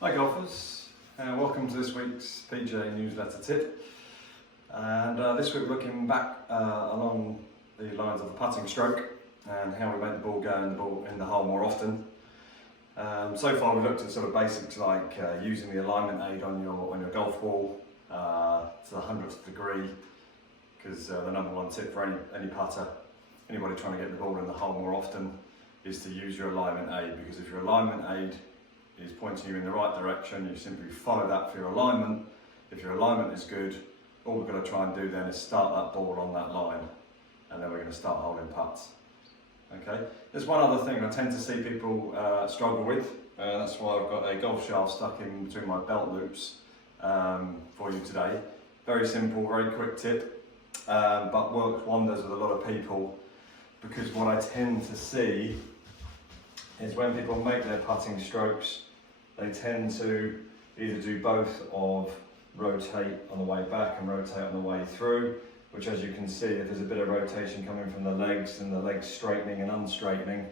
Hi golfers, welcome to this week's PGA newsletter tip. And this week we're looking back along the lines of the putting stroke and how we make the ball go in the hole more often. So far we've looked at sort of basics like using the alignment aid on your golf ball to the 100th degree, because the number one tip for any putter, anybody trying to get the ball in the hole more often, is to use your alignment aid, because if your alignment aid is pointing you in the right direction, you simply follow that for your alignment. If your alignment is good, all we're going to try and do then is start that ball on that line, and then we're going to start holding putts. Okay. There's one other thing I tend to see people struggle with, that's why I've got a golf shaft stuck in between my belt loops for you today. Very simple, very quick tip, but works wonders with a lot of people, because what I tend to see is when people make their putting strokes, they tend to either do both of rotate on the way back and rotate on the way through, which, as you can see, if there's a bit of rotation coming from the legs and the legs straightening and unstraightening,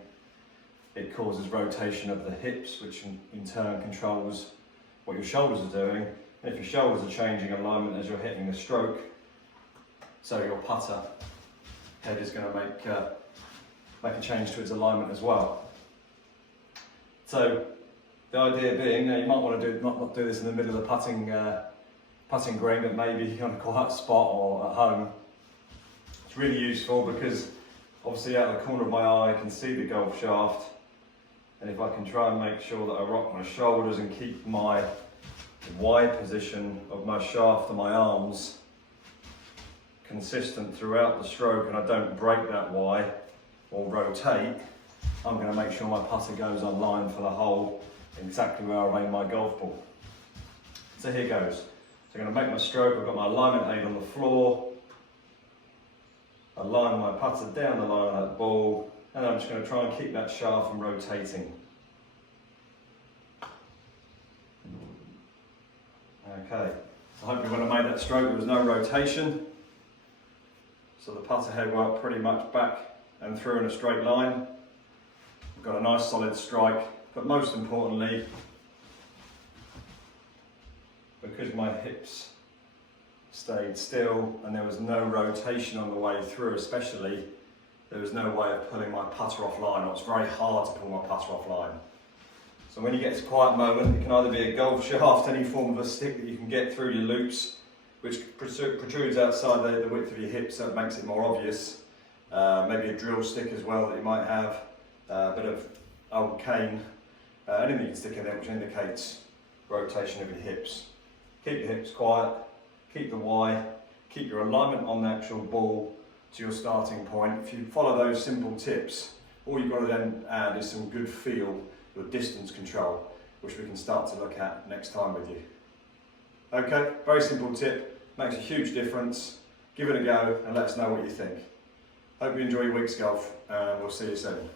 it causes rotation of the hips, which in turn controls what your shoulders are doing. And if your shoulders are changing alignment as you're hitting the stroke, so your putter head is going to make a change to its alignment as well. So the idea being, you might want to not do this in the middle of the putting green, but maybe on a quiet spot or at home. It's really useful because obviously out of the corner of my eye I can see the golf shaft, and if I can try and make sure that I rock my shoulders and keep my Y position of my shaft and my arms consistent throughout the stroke, and I don't break that Y or rotate, I'm going to make sure my putter goes on line for the hole exactly where I've aimed my golf ball. So here goes. So I'm going to make my stroke. I've got my alignment aid on the floor. Align my putter down the line of that ball, and then I'm just going to try and keep that shaft from rotating. Okay, so hopefully when I made that stroke there was no rotation, so the putter head worked pretty much back and through in a straight line. We've got a nice solid strike, but most importantly, because my hips stayed still and there was no rotation on the way through, especially, there was no way of pulling my putter offline, or it's very hard to pull my putter offline. So when you get to a quiet moment, it can either be a golf shaft, any form of a stick that you can get through your loops, which protrudes outside the width of your hips, so it makes it more obvious. Maybe a drill stick as well that you might have, a bit of old cane, anything you can stick in there which indicates rotation of your hips. Keep your hips quiet, keep the Y, keep your alignment on the actual ball to your starting point. If you follow those simple tips, all you've got to then add is some good feel, your distance control, which we can start to look at next time with you. Okay, very simple tip, makes a huge difference. Give it a go and let us know what you think. Hope you enjoy your week's golf, and we'll see you soon.